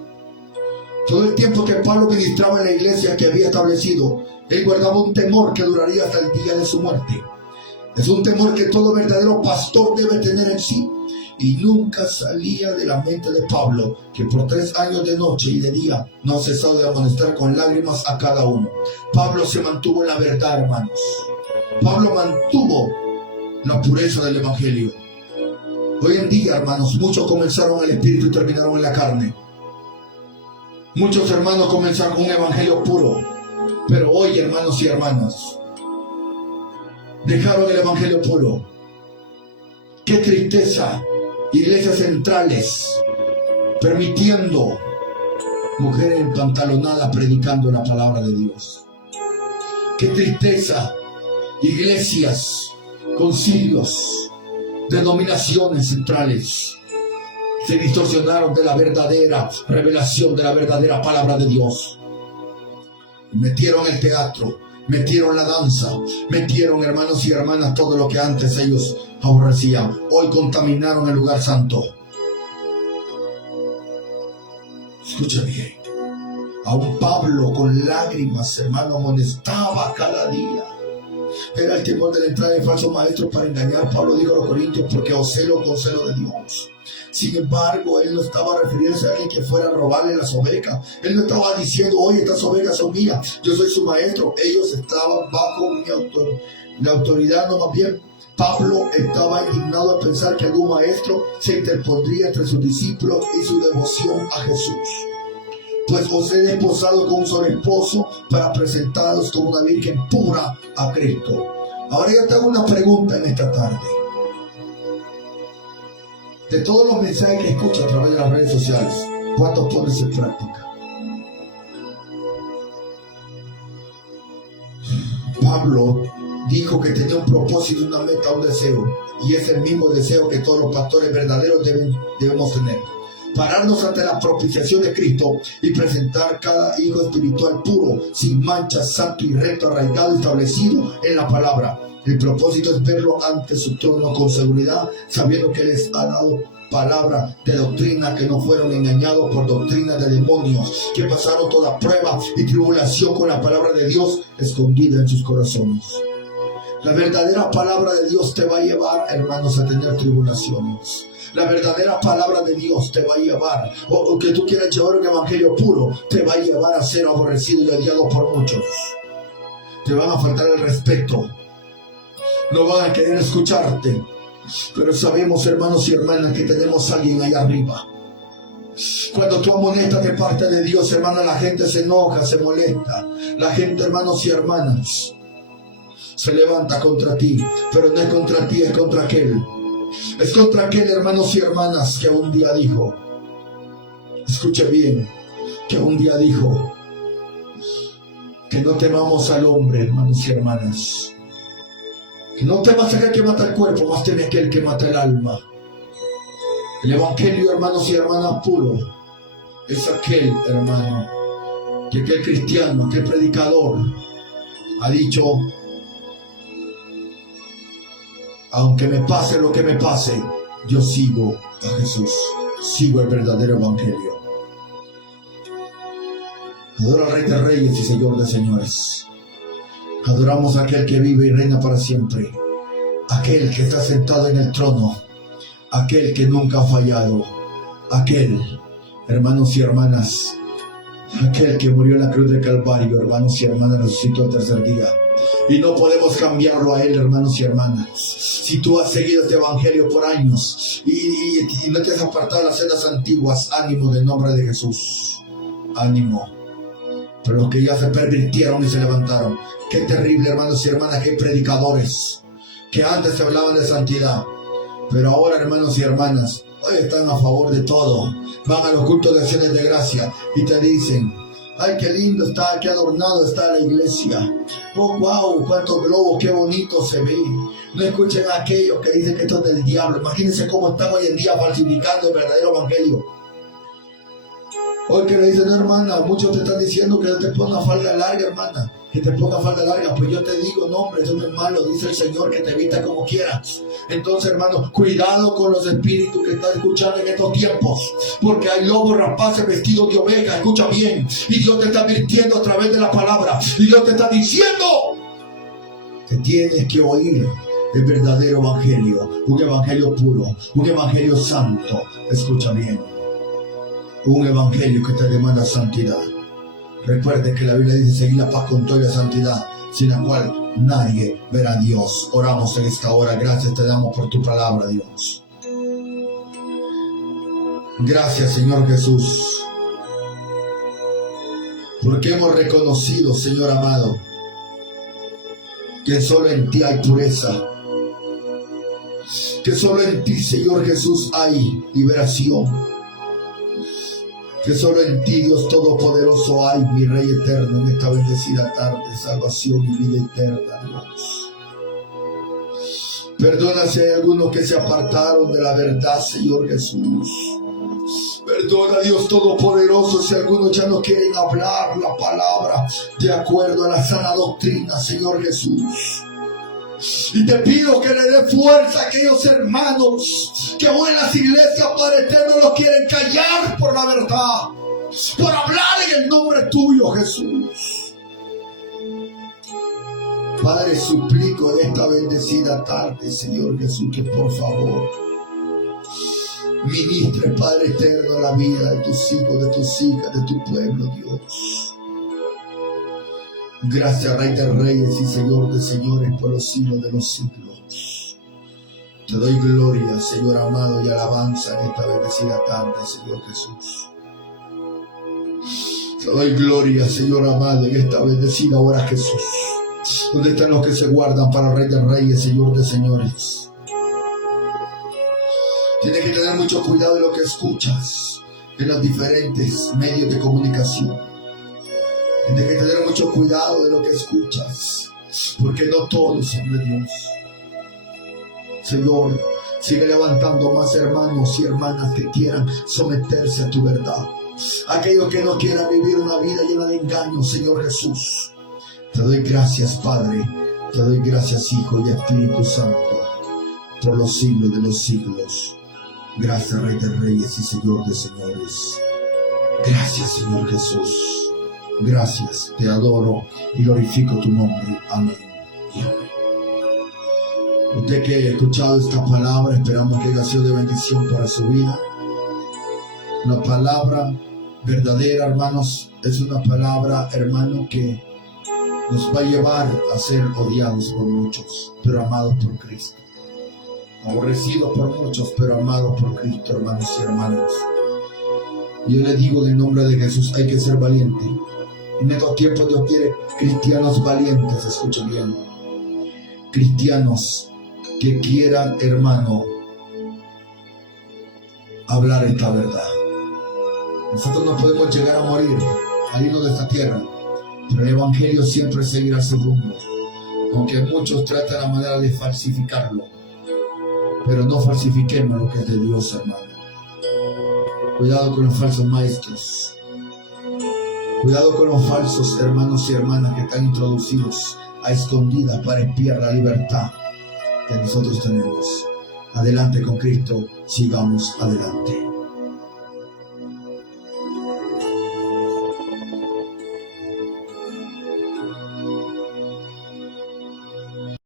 Todo el tiempo que Pablo ministraba en la iglesia que había establecido, él guardaba un temor que duraría hasta el día de su muerte. Es un temor que todo verdadero pastor debe tener en sí, y nunca salía de la mente de Pablo, que por 3 años de noche y de día no cesó de amonestar con lágrimas a cada uno. Pablo se mantuvo en la verdad, hermanos. Pablo mantuvo la pureza del evangelio. Hoy en día, hermanos, muchos comenzaron en el espíritu y terminaron en la carne. Muchos hermanos comenzaron un evangelio puro, pero hoy, hermanos y hermanas, dejaron el evangelio puro. ¡Qué tristeza! Iglesias centrales permitiendo mujeres empantalonadas predicando la palabra de Dios. ¡Qué tristeza! Iglesias, concilios, denominaciones centrales se distorsionaron de la verdadera revelación, de la verdadera palabra de Dios. Metieron el teatro, metieron la danza, metieron, hermanos y hermanas, todo lo que antes ellos aborrecían. Hoy contaminaron el lugar santo. Escucha bien. Aún Pablo con lágrimas, hermano, amonestaba cada día. Era el tiempo de la entrada de falsos maestros para engañar. Pablo dijo a los corintios, porque os celo con celo de Dios. Sin embargo, él no estaba refiriéndose a alguien que fuera a robarle las ovejas. Él no estaba diciendo, oye, estas ovejas son mías, yo soy su maestro. Ellos estaban bajo mi autoridad, no, más bien Pablo estaba indignado al pensar que algún maestro se interpondría entre sus discípulos y su devoción a Jesús. Pues os he desposado con un solo esposo para presentaros como una virgen pura a Cristo. Ahora yo te hago una pregunta en esta tarde. De todos los mensajes que escucho a través de las redes sociales, ¿cuántos pones en práctica? Pablo dijo que tenía un propósito, una meta, un deseo, y es el mismo deseo que todos los pastores verdaderos debemos tener: pararnos ante la propiciación de Cristo y presentar cada hijo espiritual puro, sin mancha, santo y recto, arraigado y establecido en la palabra. El propósito es verlo ante su trono con seguridad, sabiendo que les ha dado palabra de doctrina, que no fueron engañados por doctrina de demonios, que pasaron toda prueba y tribulación con la palabra de Dios escondida en sus corazones. La verdadera palabra de Dios te va a llevar, hermanos, a tener tribulaciones. La verdadera palabra de Dios te va a llevar, o que tú quieras llevar un evangelio puro, te va a llevar a ser aborrecido y odiado por muchos. Te van a faltar el respeto, no van a querer escucharte, pero sabemos, hermanos y hermanas, que tenemos a alguien ahí arriba. Cuando tú amonestas de parte de Dios, hermano, la gente se enoja, se molesta. La gente, hermanos y hermanas, se levanta contra ti, pero no es contra ti, es contra aquel. Es contra aquel, hermanos y hermanas, que un día dijo, escuche bien, que un día dijo que no temamos al hombre, hermanos y hermanas, que no temas a aquel que mata el cuerpo, más teme a aquel que mata el alma. El evangelio, hermanos y hermanas, puro es aquel, hermano, que aquel cristiano, aquel predicador ha dicho: aunque me pase lo que me pase, yo sigo a Jesús, sigo el verdadero evangelio. Adoro al Rey de Reyes y Señor de Señores. Adoramos a aquel que vive y reina para siempre, aquel que está sentado en el trono, aquel que nunca ha fallado, aquel, hermanos y hermanas, aquel que murió en la cruz del Calvario, hermanos y hermanas, resucitó el tercer día. Y no podemos cambiarlo a él, hermanos y hermanas. Si tú has seguido este evangelio por años y no te has apartado de las sendas antiguas, ánimo en el nombre de Jesús. Ánimo. Pero los que ya se pervirtieron y se levantaron. Qué terrible, hermanos y hermanas, que hay predicadores que antes se hablaban de santidad, pero ahora, hermanos y hermanas, hoy están a favor de todo. Van a los cultos de acciones de gracia y te dicen: ay, qué lindo está, qué adornado está la iglesia. Oh, wow, cuántos globos, qué bonito se ve. No escuchen a aquellos que dicen que esto es del diablo. Imagínense cómo están hoy en día falsificando el verdadero evangelio. Hoy que le dicen: no, hermana, muchos te están diciendo que te ponga falda larga, hermana, que te ponga falda larga. Pues yo te digo: no, hombre, eso no es malo, dice el Señor, que te vista como quieras. Entonces, hermano, cuidado con los espíritus que están escuchando en estos tiempos, porque hay lobos rapaces vestidos de oveja. Escucha bien, y Dios te está advirtiendo a través de la palabra, y Dios te está diciendo que tienes que oír el verdadero evangelio, un evangelio puro, un evangelio santo. Escucha bien, un evangelio que te demanda santidad. Recuerde que la Biblia dice: seguir la paz con toda la santidad, sin la cual nadie verá a Dios. Oramos en esta hora. Gracias te damos por tu palabra, Dios. Gracias, Señor Jesús, porque hemos reconocido, Señor amado, que solo en ti hay pureza, que solo en ti, Señor Jesús, hay liberación, que solo en ti, Dios Todopoderoso, hay, mi Rey eterno, en esta bendecida tarde, salvación y vida eterna, Dios. Perdona si hay algunos que se apartaron de la verdad, Señor Jesús. Perdona, Dios Todopoderoso, si algunos ya no quieren hablar la palabra de acuerdo a la sana doctrina, Señor Jesús. Y te pido que le dé fuerza a aquellos hermanos que hoy en las iglesias, Padre eterno, los quieren callar por la verdad, por hablar en el nombre tuyo, Jesús. Padre, suplico en esta bendecida tarde, Señor Jesús, que por favor ministre, Padre eterno, la vida de tus hijos, de tus hijas, de tu pueblo, Dios. Gracias, Rey de Reyes y Señor de Señores, por los siglos de los siglos. Te doy gloria, Señor amado, y alabanza en esta bendecida tarde, Señor Jesús. Te doy gloria, Señor amado, en esta bendecida hora, Jesús. ¿Dónde están los que se guardan para el Rey de Reyes, Señor de Señores? Tienes que tener mucho cuidado de lo que escuchas en los diferentes medios de comunicación. Tienes que tener mucho cuidado de lo que escuchas, porque no todos son de Dios. Señor, sigue levantando más hermanos y hermanas que quieran someterse a tu verdad. Aquellos que no quieran vivir una vida llena de engaños, Señor Jesús. Te doy gracias, Padre. Te doy gracias, Hijo y Espíritu Santo, por los siglos de los siglos. Gracias, Rey de Reyes y Señor de Señores. Gracias, Señor Jesús. Gracias, te adoro y glorifico tu nombre. Amén y amén. Usted que ha escuchado esta palabra, esperamos que haya sido de bendición para su vida. La palabra verdadera, hermanos, es una palabra, hermano, que nos va a llevar a ser odiados por muchos, pero amados por Cristo. Aborrecidos por muchos, pero amados por Cristo, hermanos y hermanas. Yo les digo en el nombre de Jesús, hay que ser valiente. En estos tiempos Dios quiere cristianos valientes, escuchen bien. Cristianos que quieran, hermano, hablar esta verdad. Nosotros no podemos llegar a morir, al irnos de esta tierra, pero el Evangelio siempre seguirá su rumbo. Aunque muchos tratan la manera de falsificarlo, pero no falsifiquemos lo que es de Dios, hermano. Cuidado con los falsos maestros. Cuidado con los falsos hermanos y hermanas que están introducidos a escondidas para espiar la libertad que nosotros tenemos. Adelante con Cristo, sigamos adelante.